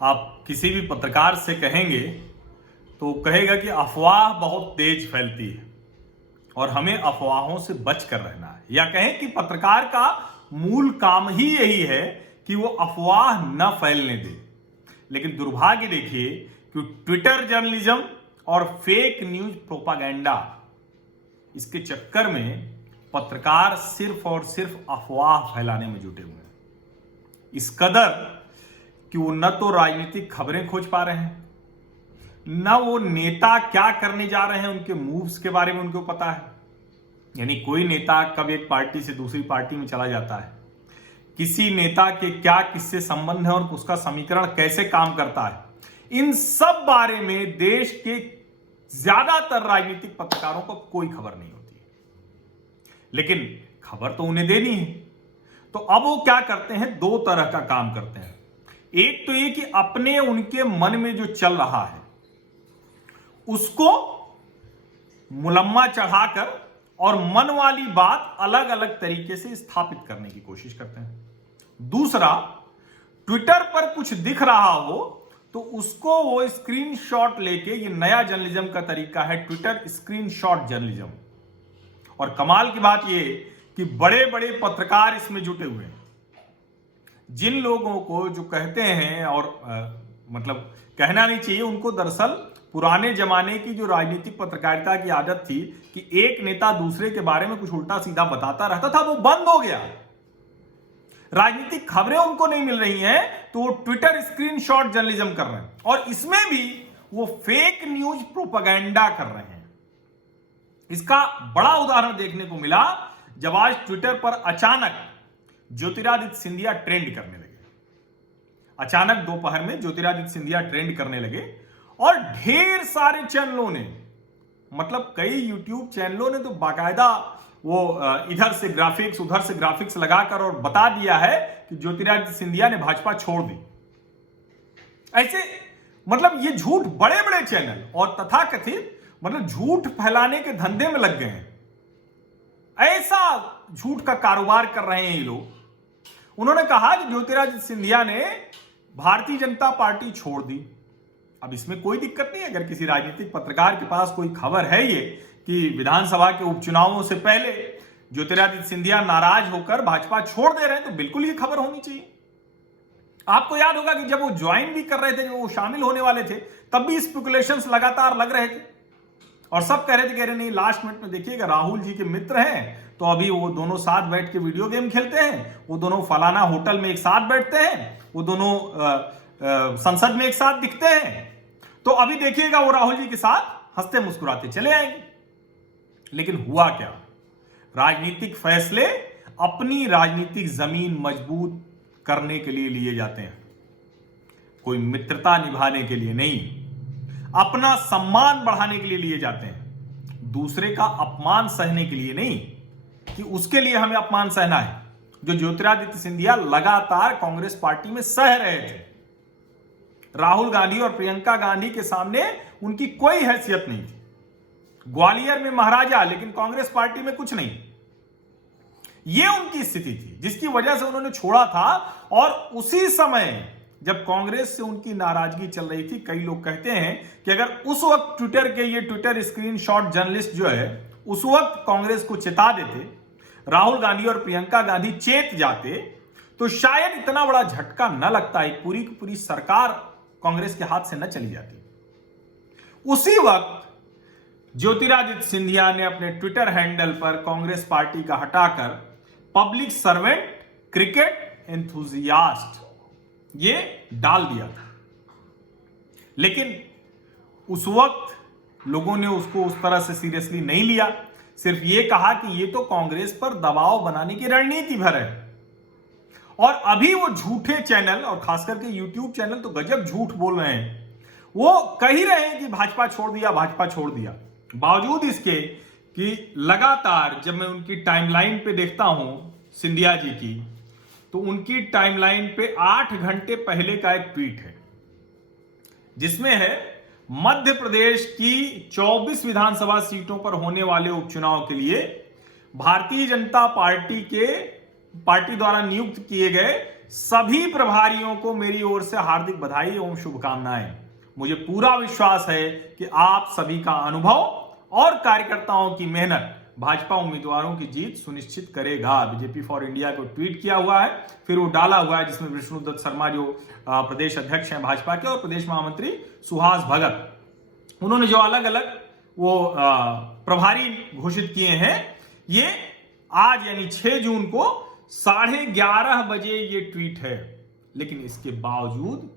आप किसी भी पत्रकार से कहेंगे तो कहेगा कि अफवाह बहुत तेज फैलती है और हमें अफवाहों से बच कर रहना है, या कहें कि पत्रकार का मूल काम ही यही है कि वो अफवाह न फैलने दे। लेकिन दुर्भाग्य देखिए कि ट्विटर जर्नलिज्म और फेक न्यूज प्रोपागेंडा, इसके चक्कर में पत्रकार सिर्फ और सिर्फ अफवाह फैलाने में जुटे हुए हैं। इस कदर कि वो न तो राजनीतिक खबरें खोज पा रहे हैं, न वो नेता क्या करने जा रहे हैं उनके मूव्स के बारे में उनको पता है। यानी कोई नेता कब एक पार्टी से दूसरी पार्टी में चला जाता है, किसी नेता के क्या किससे संबंध है और उसका समीकरण कैसे काम करता है, इन सब बारे में देश के ज्यादातर राजनीतिक पत्रकारों को कोई खबर नहीं होती है। लेकिन खबर तो उन्हें देनी है, तो अब वो क्या करते हैं, दो तरह का काम करते हैं। एक तो ये कि अपने उनके मन में जो चल रहा है उसको मुलम्मा चढ़ाकर और मन वाली बात अलग अलग तरीके से स्थापित करने की कोशिश करते हैं। दूसरा, ट्विटर पर कुछ दिख रहा हो तो उसको वो स्क्रीनशॉट लेके, ये नया जर्नलिज्म का तरीका है, ट्विटर स्क्रीनशॉट जर्नलिज्म। और कमाल की बात ये कि बड़े बड़े पत्रकार इसमें जुटे हुए हैं। जिन लोगों को जो कहते हैं और मतलब कहना नहीं चाहिए, उनको दरअसल पुराने जमाने की जो राजनीतिक पत्रकारिता की आदत थी कि एक नेता दूसरे के बारे में कुछ उल्टा सीधा बताता रहता था, वो बंद हो गया। राजनीतिक खबरें उनको नहीं मिल रही हैं तो वो ट्विटर स्क्रीनशॉट जर्नलिज्म कर रहे हैं, और इसमें भी वो फेक न्यूज प्रोपेगेंडा कर रहे हैं। इसका बड़ा उदाहरण देखने को मिला जब आज ट्विटर पर अचानक ज्योतिरादित्य सिंधिया ट्रेंड करने लगे। अचानक दोपहर में ज्योतिरादित्य सिंधिया ट्रेंड करने लगे और ढेर सारे चैनलों ने, मतलब कई यूट्यूब चैनलों ने तो बाकायदा वो इधर से ग्राफिक्स उधर से ग्राफिक्स लगाकर और बता दिया है कि ज्योतिरादित्य सिंधिया ने भाजपा छोड़ दी। ऐसे मतलब ये झूठ, बड़े बड़े चैनल और तथाकथित मतलब झूठ फैलाने के धंधे में लग गए हैं। ऐसा झूठ का कारोबार कर रहे हैं ये लोग। उन्होंने कहा कि ज्योतिरादित्य सिंधिया ने भारतीय जनता पार्टी छोड़ दी। अब इसमें कोई दिक्कत नहीं है, अगर किसी राजनीतिक पत्रकार के पास कोई खबर है ये कि विधानसभा के उपचुनावों से पहले ज्योतिरादित्य सिंधिया नाराज होकर भाजपा छोड़ दे रहे हैं, तो बिल्कुल ये खबर होनी चाहिए। आपको याद होगा कि जब वो ज्वाइन भी कर रहे थे, जब वो शामिल होने वाले थे, तब भी स्पेकुलेशंस लगातार लग रहे थे और सब कह रहे थे, कह रहे नहीं, लास्ट मिनट में देखिएगा राहुल जी के मित्र हैं तो अभी वो दोनों साथ बैठ के वीडियो गेम खेलते हैं, वो दोनों फलाना होटल में एक साथ बैठते हैं, वो दोनों संसद में एक साथ दिखते हैं, तो अभी देखिएगा वो राहुल जी के साथ हंसते मुस्कुराते चले आएंगे। लेकिन हुआ क्या, राजनीतिक फैसले अपनी राजनीतिक जमीन मजबूत करने के लिए लिए जाते हैं, कोई मित्रता निभाने के लिए नहीं, अपना सम्मान बढ़ाने के लिए लिए जाते हैं, दूसरे का अपमान सहने के लिए नहीं कि उसके लिए हमें अपमान सहना है, जो ज्योतिरादित्य सिंधिया लगातार कांग्रेस पार्टी में सह रहे थे। राहुल गांधी और प्रियंका गांधी के सामने उनकी कोई हैसियत नहीं थी, ग्वालियर में महाराजा, लेकिन कांग्रेस पार्टी में कुछ नहीं। यह उनकी स्थिति थी जिसकी वजह से उन्होंने छोड़ा था। और उसी समय जब कांग्रेस से उनकी नाराजगी चल रही थी, कई लोग कहते हैं कि अगर उस वक्त ट्विटर के ये ट्विटर स्क्रीनशॉट जर्नलिस्ट जो है उस वक्त कांग्रेस को चेता देते, राहुल गांधी और प्रियंका गांधी चेत जाते, तो शायद इतना बड़ा झटका न लगता, एक पूरी की पूरी सरकार कांग्रेस के हाथ से न चली जाती। उसी वक्त ज्योतिरादित्य सिंधिया ने अपने ट्विटर हैंडल पर कांग्रेस पार्टी का हटाकर पब्लिक सर्वेंट क्रिकेट एंथुजियास्ट ये डाल दिया था। लेकिन उस वक्त लोगों ने उसको उस तरह से सीरियसली नहीं लिया, सिर्फ ये कहा कि ये तो कांग्रेस पर दबाव बनाने की रणनीति भर है। और अभी वो झूठे चैनल और खासकर के यूट्यूब चैनल तो गजब झूठ बोल रहे हैं, वो कह ही रहे हैं कि भाजपा छोड़ दिया, भाजपा छोड़ दिया, बावजूद इसके कि लगातार जब मैं उनकी टाइमलाइन पे देखता हूं सिंधिया जी की, तो उनकी टाइमलाइन पे 8 घंटे पहले का एक ट्वीट है जिसमें है मध्य प्रदेश की 24 विधानसभा सीटों पर होने वाले उपचुनाव के लिए भारतीय जनता पार्टी द्वारा नियुक्त किए गए सभी प्रभारियों को मेरी ओर से हार्दिक बधाई एवं शुभकामनाएं। मुझे पूरा विश्वास है कि आप सभी का अनुभव और कार्यकर्ताओं की मेहनत भाजपा उम्मीदवारों की जीत सुनिश्चित करेगा। बीजेपी फॉर इंडिया को ट्वीट किया हुआ है, फिर वो डाला हुआ है जिसमें विष्णुदत्त शर्मा जो प्रदेश अध्यक्ष हैं भाजपा के और प्रदेश महामंत्री सुहास भगत, उन्होंने जो अलग अलग वो प्रभारी घोषित किए हैं, ये आज यानी 6 जून को 11:30 बजे ये ट्वीट है। लेकिन इसके बावजूद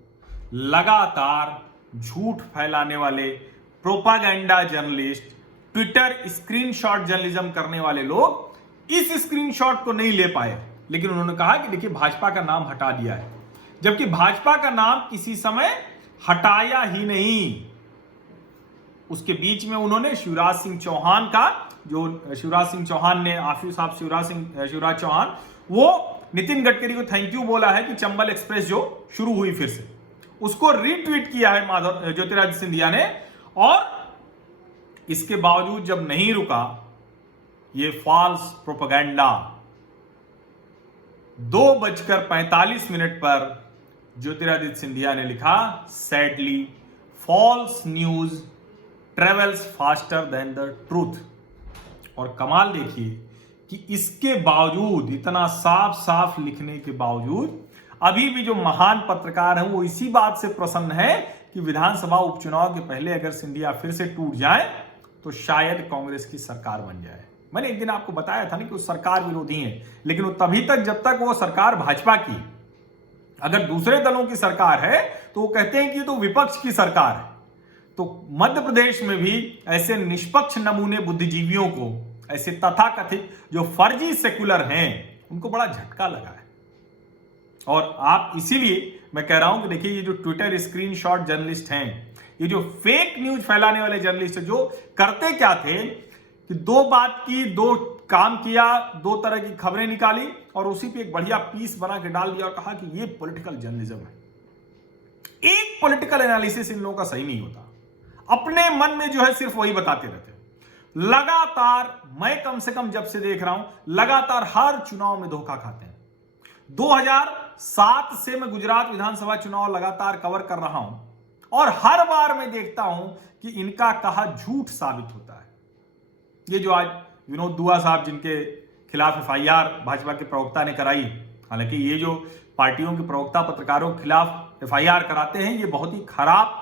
लगातार झूठ फैलाने वाले propaganda journalist, Twitter screenshot journalism करने वाले लोग इस स्क्रीनशॉट को नहीं ले पाए। लेकिन उन्होंने कहा कि देखिए भाजपा का नाम हटा दिया है, जबकि भाजपा का नाम किसी समय हटाया ही नहीं। उसके बीच में उन्होंने शिवराज सिंह चौहान का, जो शिवराज सिंह चौहान ने आफिस साहब शिवराज चौहान, वो नितिन गडकरी को थैंक यू बोला है कि चंबल एक्सप्रेस जो शुरू हुई फिर से, उसको रीट्वीट किया है ज्योतिरादित्य सिंधिया ने। और इसके बावजूद जब नहीं रुका ये फॉल्स प्रोपेगेंडा, 2:45 पर ज्योतिरादित्य सिंधिया ने लिखा, sadly false news travels faster than the truth. और कमाल देखिए कि इसके बावजूद, इतना साफ साफ लिखने के बावजूद, अभी भी जो महान पत्रकार हैं वो इसी बात से प्रसन्न है कि विधानसभा उपचुनाव के पहले अगर सिंधिया फिर से टूट जाए तो शायद कांग्रेस की सरकार बन जाए। मैंने एक दिन आपको बताया था ना कि वो सरकार विरोधी है, लेकिन वो तभी तक जब तक वो सरकार भाजपा की, अगर दूसरे दलों की सरकार है तो वो कहते हैं कि ये तो विपक्ष की सरकार है। तो मध्य प्रदेश में भी ऐसे निष्पक्ष नमूने बुद्धिजीवियों को, ऐसे तथाकथित जो फर्जी सेकुलर हैं, उनको बड़ा झटका लगा है। और आप, इसीलिए मैं कह रहा हूं कि देखिए ये जो ट्विटर स्क्रीनशॉट जर्नलिस्ट हैं, ये जो फेक न्यूज फैलाने वाले जर्नलिस्ट हैं, जो करते क्या थे कि 2 बात की, 2 काम किया, 2 तरह की खबरें निकाली और उसी पे एक बढ़िया पीस बना के डाल दिया और कहा कि ये पॉलिटिकल जर्नलिज्म है। एक पॉलिटिकल एनालिसिस इन लोगों का सही नहीं होता, अपने मन में जो है सिर्फ वही बताते रहते। लगातार, मैं कम से कम जब से देख रहा हूं, लगातार हर चुनाव में धोखा खाते हैं। 2007 से मैं गुजरात विधानसभा चुनाव लगातार कवर कर रहा हूं और हर बार मैं देखता हूं कि इनका कहा झूठ साबित होता है। ये जो आज विनोद दुआ साहब, जिनके खिलाफ एफआईआर भाजपा के प्रवक्ता ने कराई, हालांकि ये जो पार्टियों के प्रवक्ता पत्रकारों के खिलाफ एफआईआर कराते हैं, ये बहुत ही खराब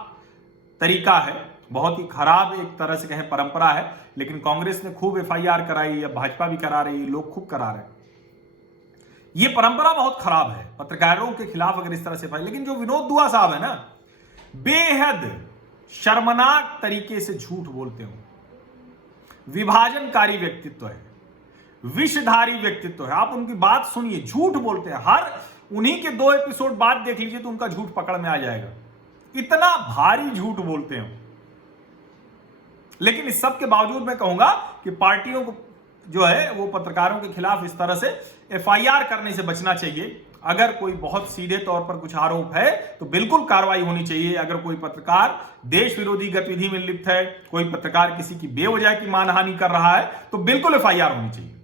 तरीका है, बहुत ही खराब एक तरह से कहें परंपरा है। लेकिन कांग्रेस ने खूब एफआईआर कराई, या भाजपा भी करा रही है, लोग खूब करा रहे हैं। ये परंपरा बहुत खराब है पत्रकारों के खिलाफ अगर इस तरह से फाइल। लेकिन जो विनोद दुआ साहब है ना, बेहद शर्मनाक तरीके से झूठ बोलते हो, विभाजनकारी व्यक्तित्व है, विषधारी व्यक्तित्व है। आप उनकी बात सुनिए, झूठ बोलते हैं, हर उन्हीं के 2 एपिसोड बाद देख लीजिए तो उनका झूठ पकड़ में आ जाएगा, इतना भारी झूठ बोलते हैं। लेकिन इस सब के बावजूद मैं कहूंगा कि पार्टियों को जो है वो पत्रकारों के खिलाफ इस तरह से एफआईआर करने से बचना चाहिए। अगर कोई बहुत सीधे तौर पर कुछ आरोप है तो बिल्कुल कार्रवाई होनी चाहिए। अगर कोई पत्रकार देश विरोधी गतिविधि में लिप्त है, कोई पत्रकार किसी की बेवजह की मानहानि कर रहा है, तो बिल्कुल एफआईआर होनी चाहिए।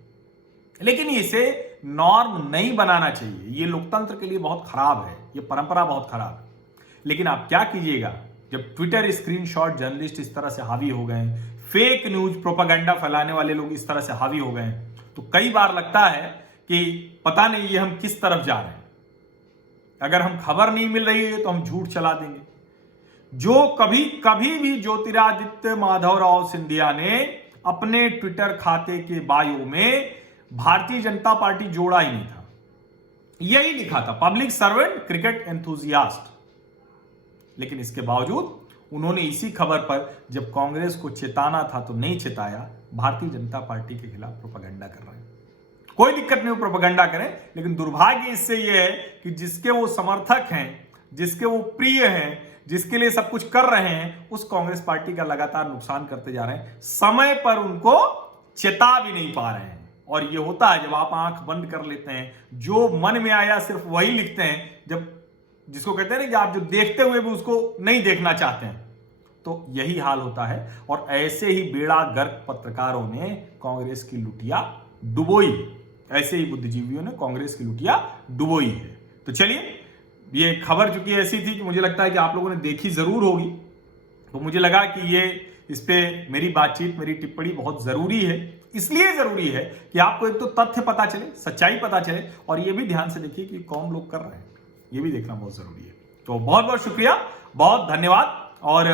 लेकिन इसे नॉर्म नहीं बनाना चाहिए। ये लोकतंत्र के लिए बहुत खराब है, ये परंपरा बहुत खराब है। लेकिन आप क्या कीजिएगा, जब ट्विटर स्क्रीनशॉट जर्नलिस्ट इस तरह से हावी हो गए, फेक न्यूज प्रोपेगेंडा फैलाने वाले लोग इस तरह से हावी हो गए, तो कई बार लगता है कि पता नहीं ये हम किस तरफ जा रहे हैं। अगर हम खबर नहीं मिल रही है तो हम झूठ चला देंगे। जो कभी भी ज्योतिरादित्य माधव राव सिंधिया ने अपने ट्विटर खाते के बायो में भारतीय जनता पार्टी जोड़ा ही नहीं था, यही लिखा था, पब्लिक सर्वेंट, क्रिकेट एंथुजियास्ट। लेकिन इसके बावजूद उन्होंने इसी खबर पर जब कांग्रेस को चेताना था तो नहीं चेताया, भारतीय जनता पार्टी के खिलाफ प्रोपेगेंडा कर रहे हैं। कोई दिक्कत नहीं, वो प्रोपेगेंडा करें, लेकिन दुर्भाग्य इससे यह है कि जिसके वो समर्थक हैं, जिसके वो प्रिय हैं, जिसके लिए सब कुछ कर रहे हैं, उस कांग्रेस पार्टी का लगातार नुकसान करते जा रहे हैं, समय पर उनको चेता भी नहीं पा रहे हैं। और ये होता है जब आप आंख बंद कर लेते हैं, जो मन में आया सिर्फ वही लिखते हैं, जब जिसको कहते हैं ना कि आप जो देखते हुए भी उसको नहीं देखना चाहते हैं, तो यही हाल होता है। और ऐसे ही बेड़ा गर्क पत्रकारों ने कांग्रेस की लुटिया डुबोई, ऐसे ही बुद्धिजीवियों ने कांग्रेस की लुटिया डुबोई है। तो चलिए, ये खबर चूंकि ऐसी थी कि मुझे लगता है कि आप लोगों ने देखी जरूर होगी, तो मुझे लगा कि ये इस पे मेरी बातचीत, मेरी टिप्पणी बहुत जरूरी है। इसलिए जरूरी है कि आपको एक तो तथ्य पता चले, सच्चाई पता चले, और ये भी ध्यान से देखिए कि कौन लोग कर रहे हैं, ये भी देखना बहुत जरूरी है। तो बहुत बहुत शुक्रिया, बहुत धन्यवाद। और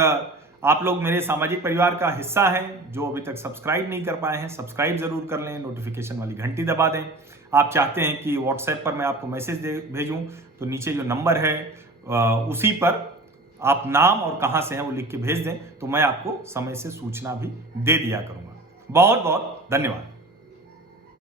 आप लोग मेरे सामाजिक परिवार का हिस्सा हैं, जो अभी तक सब्सक्राइब नहीं कर पाए हैं, सब्सक्राइब जरूर कर लें, नोटिफिकेशन वाली घंटी दबा दें। आप चाहते हैं कि व्हाट्सएप पर मैं आपको मैसेज भेजूं, तो नीचे जो नंबर है उसी पर आप नाम और कहां से हैं वो लिख के भेज दें, तो मैं आपको समय से सूचना भी दे दिया करूंगा। बहुत बहुत धन्यवाद।